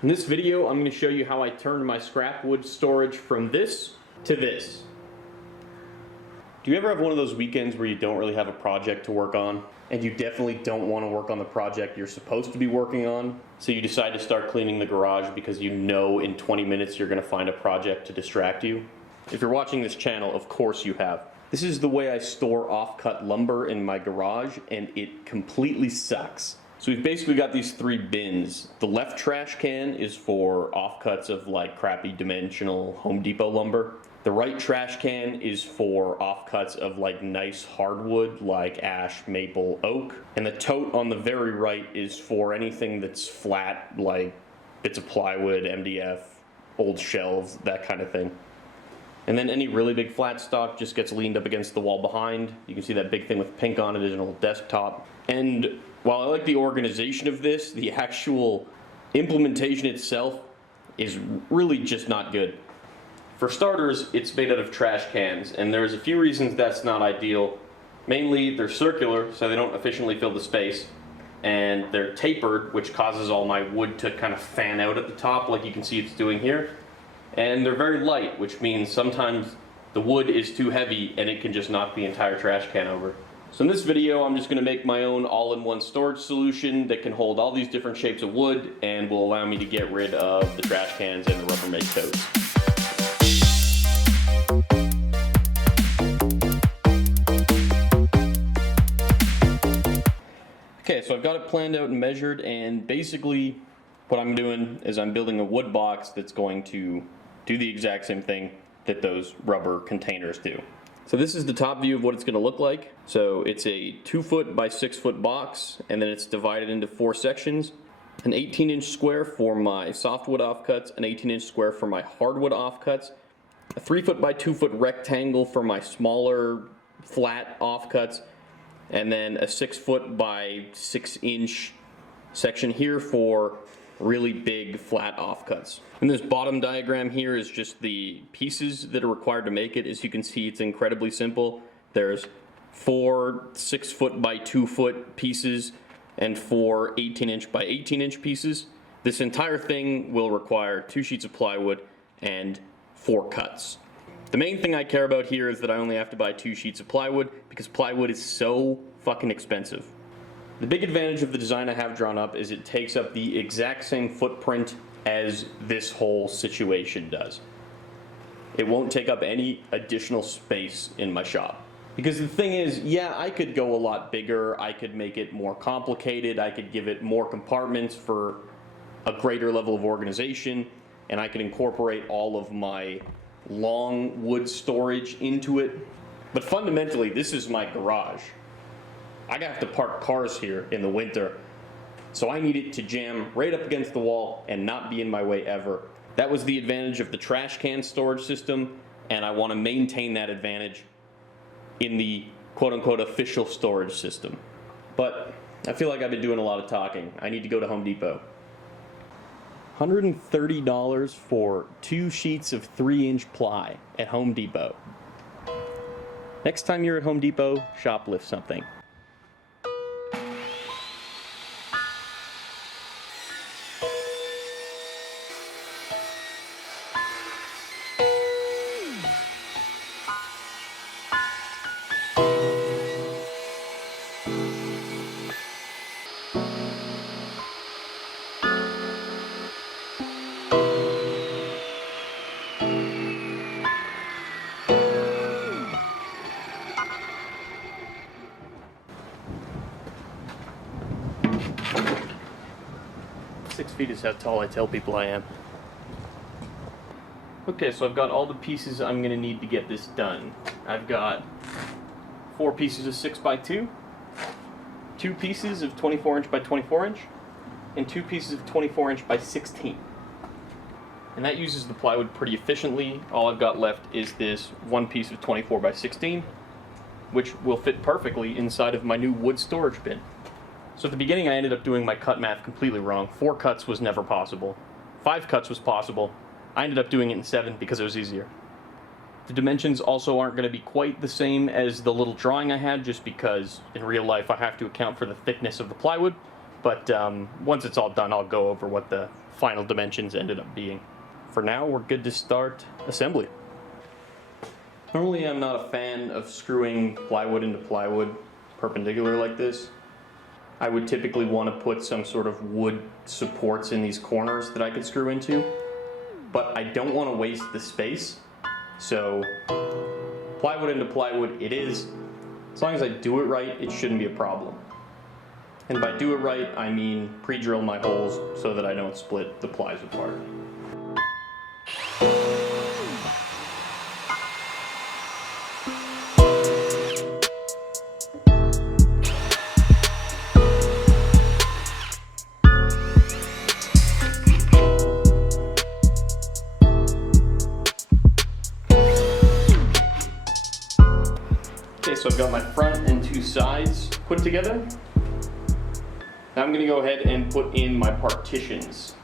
In this video, I'm going to show you how I turned my scrap wood storage from this to this. Do you ever have one of those weekends where you don't really have a project to work on? And you definitely don't want to work on the project you're supposed to be working on? So you decide to start cleaning the garage because you know in 20 minutes you're going to find a project to distract you? If you're watching this channel, of course you have. This is the way I store off-cut lumber in my garage, and it completely sucks. So we've basically got these three bins. The left trash can is for offcuts of like crappy dimensional Home Depot lumber. The right trash can is for offcuts of like nice hardwood like ash, maple, oak. And the tote on the very right is for anything that's flat like bits of plywood, MDF, old shelves, that kind of thing. And then any really big flat stock just gets leaned up against the wall behind. You can see that big thing with pink on it is an old desktop. And while I like the organization of this, the actual implementation itself is really just not good. For starters, it's made out of trash cans, and there's a few reasons that's not ideal. Mainly, they're circular, so they don't efficiently fill the space. And they're tapered, which causes all my wood to kind of fan out at the top, like you can see it's doing here. And they're very light, which means sometimes the wood is too heavy and it can just knock the entire trash can over. So in this video, I'm just going to make my own all-in-one storage solution that can hold all these different shapes of wood and will allow me to get rid of the trash cans and the Rubbermaid totes. Okay, so I've got it planned out and measured, and basically what I'm doing is I'm building a wood box that's going to do the exact same thing that those rubber containers do. So this is the top view of what it's going to look like. So it's a 2-foot by 6-foot box, and then it's divided into 4 sections. An 18-inch square for my softwood offcuts, an 18-inch square for my hardwood offcuts, a 3-foot by 2-foot rectangle for my smaller flat offcuts, and then a 6-foot by 6-inch section here for really big flat offcuts. And this bottom diagram here is just the pieces that are required to make it. As you can see, it's incredibly simple. There's 4 6-foot by 2-foot pieces and 4 18-inch by 18-inch pieces. This entire thing will require 2 sheets of plywood and 4 cuts. The main thing I care about here is that I only have to buy 2 sheets of plywood because plywood is so fucking expensive. The big advantage of the design I have drawn up is it takes up the exact same footprint as this whole situation does. It won't take up any additional space in my shop. Because the thing is, yeah, I could go a lot bigger, I could make it more complicated, I could give it more compartments for a greater level of organization, and I could incorporate all of my long wood storage into it. But fundamentally, this is my garage. I have to park cars here in the winter, so I need it to jam right up against the wall and not be in my way ever. That was the advantage of the trash can storage system, and I want to maintain that advantage in the quote-unquote official storage system. But I feel like I've been doing a lot of talking. I need to go to Home Depot. $130 for 2 sheets of 3-inch ply at Home Depot. Next time you're at Home Depot, shoplift something. Six feet is how tall I tell people I am. Okay, so I've got all the pieces I'm going to need to get this done. I've got 4 pieces of 6x2, 2 pieces of 24-inch by 24-inch, and 2 pieces of 24-inch by 16. And that uses the plywood pretty efficiently. All I've got left is this 1 piece of 24 by 16, which will fit perfectly inside of my new wood storage bin. So at the beginning I ended up doing my cut math completely wrong. 4 cuts was never possible. 5 cuts was possible. I ended up doing it in 7 because it was easier. The dimensions also aren't going to be quite the same as the little drawing I had, just because in real life I have to account for the thickness of the plywood. But once it's all done, I'll go over what the final dimensions ended up being. For now, we're good to start assembly. Normally, I'm not a fan of screwing plywood into plywood perpendicular like this. I would typically want to put some sort of wood supports in these corners that I could screw into, but I don't want to waste the space, so plywood into plywood it is. As long as I do it right, it shouldn't be a problem. And by do it right, I mean pre-drill my holes so that I don't split the plies apart. Okay, so I've got my front and two sides put together. Now I'm going to go ahead and put in my partitions.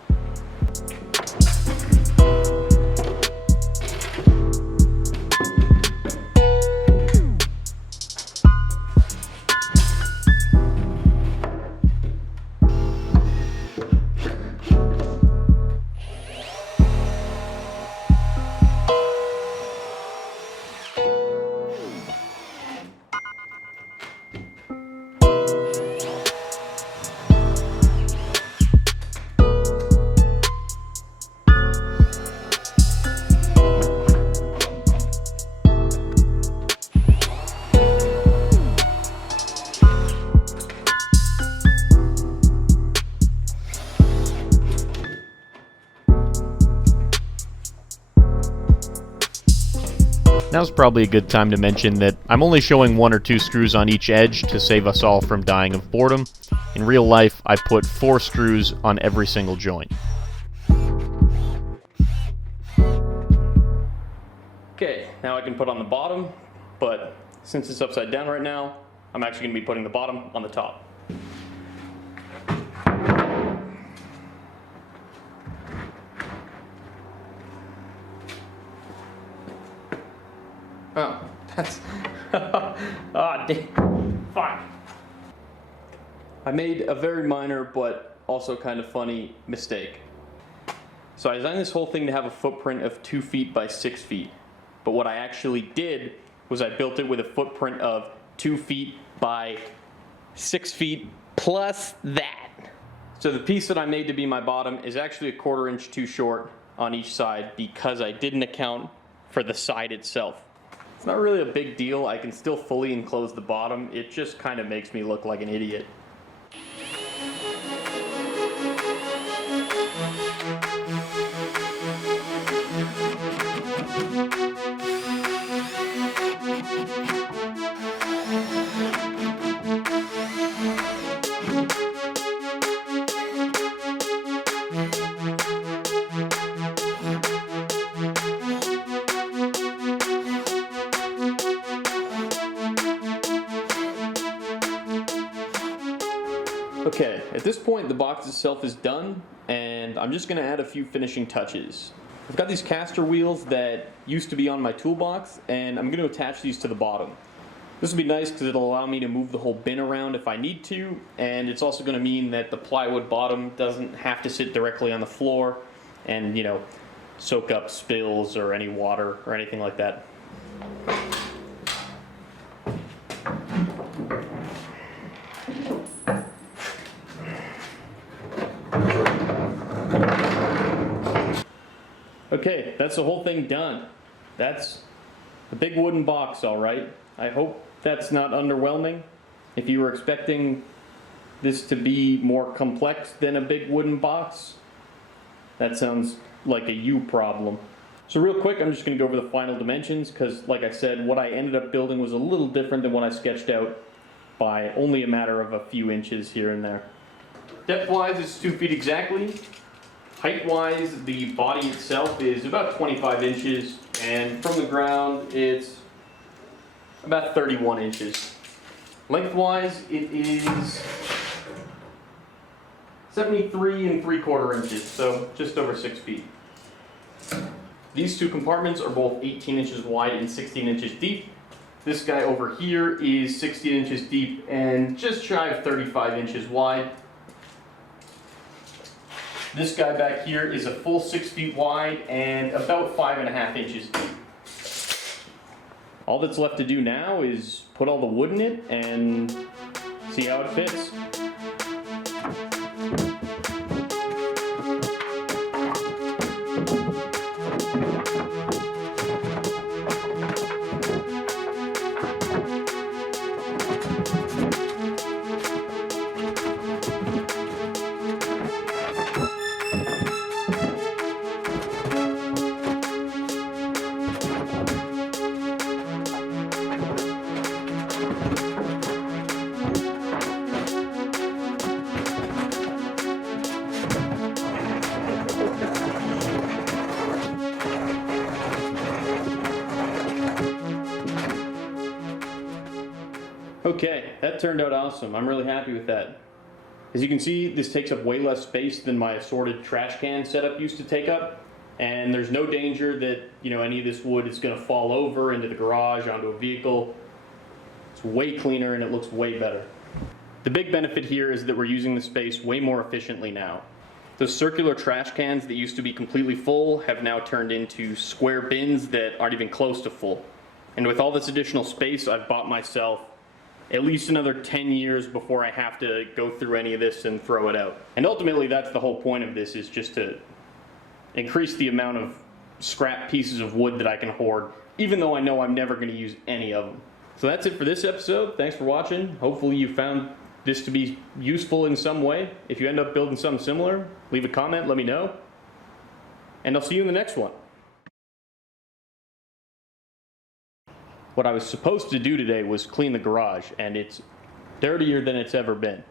Now's probably a good time to mention that I'm only showing 1 or 2 screws on each edge to save us all from dying of boredom. In real life, I put 4 screws on every single joint. Okay, now I can put on the bottom, but since it's upside down right now, I'm actually going to be putting the bottom on the top. Oh, that's... damn. Fine. I made a very minor, but also kind of funny mistake. So I designed this whole thing to have a footprint of 2 feet by 6 feet. But what I actually did was I built it with a footprint of 2 feet by 6 feet plus that. So the piece that I made to be my bottom is actually a 1/4 inch too short on each side because I didn't account for the side itself. It's not really a big deal. I can still fully enclose the bottom. It just kind of makes me look like an idiot. Okay, at this point the box itself is done, and I'm just going to add a few finishing touches. I've got these caster wheels that used to be on my toolbox, and I'm going to attach these to the bottom. This will be nice because it'll allow me to move the whole bin around if I need to, and it's also going to mean that the plywood bottom doesn't have to sit directly on the floor and, you know, soak up spills or any water or anything like that. Okay, that's the whole thing done. That's a big wooden box, all right. I hope that's not underwhelming. If you were expecting this to be more complex than a big wooden box, that sounds like a you problem. So real quick, I'm just going to go over the final dimensions because, like I said, what I ended up building was a little different than what I sketched out by only a matter of a few inches here and there. Depth-wise, it's 2 feet exactly. Height-wise, the body itself is about 25 inches, and from the ground, it's about 31 inches. Lengthwise, it is 73 3/4 inches, so just over 6 feet. These two compartments are both 18 inches wide and 16 inches deep. This guy over here is 16 inches deep and just shy of 35 inches wide. This guy back here is a full 6 feet wide and about 5.5 inches deep. All that's left to do now is put all the wood in it and see how it fits. Okay, that turned out awesome. I'm really happy with that. As you can see, this takes up way less space than my assorted trash can setup used to take up, and there's no danger that, any of this wood is going to fall over into the garage, onto a vehicle. It's way cleaner and it looks way better. The big benefit here is that we're using the space way more efficiently now. Those circular trash cans that used to be completely full have now turned into square bins that aren't even close to full. And with all this additional space, I've bought myself at least another 10 years before I have to go through any of this and throw it out. And ultimately, that's the whole point of this, is just to increase the amount of scrap pieces of wood that I can hoard, even though I know I'm never going to use any of them. So that's it for this episode. Thanks for watching. Hopefully you found this to be useful in some way. If you end up building something similar, leave a comment, let me know. And I'll see you in the next one. What I was supposed to do today was clean the garage, and it's dirtier than it's ever been.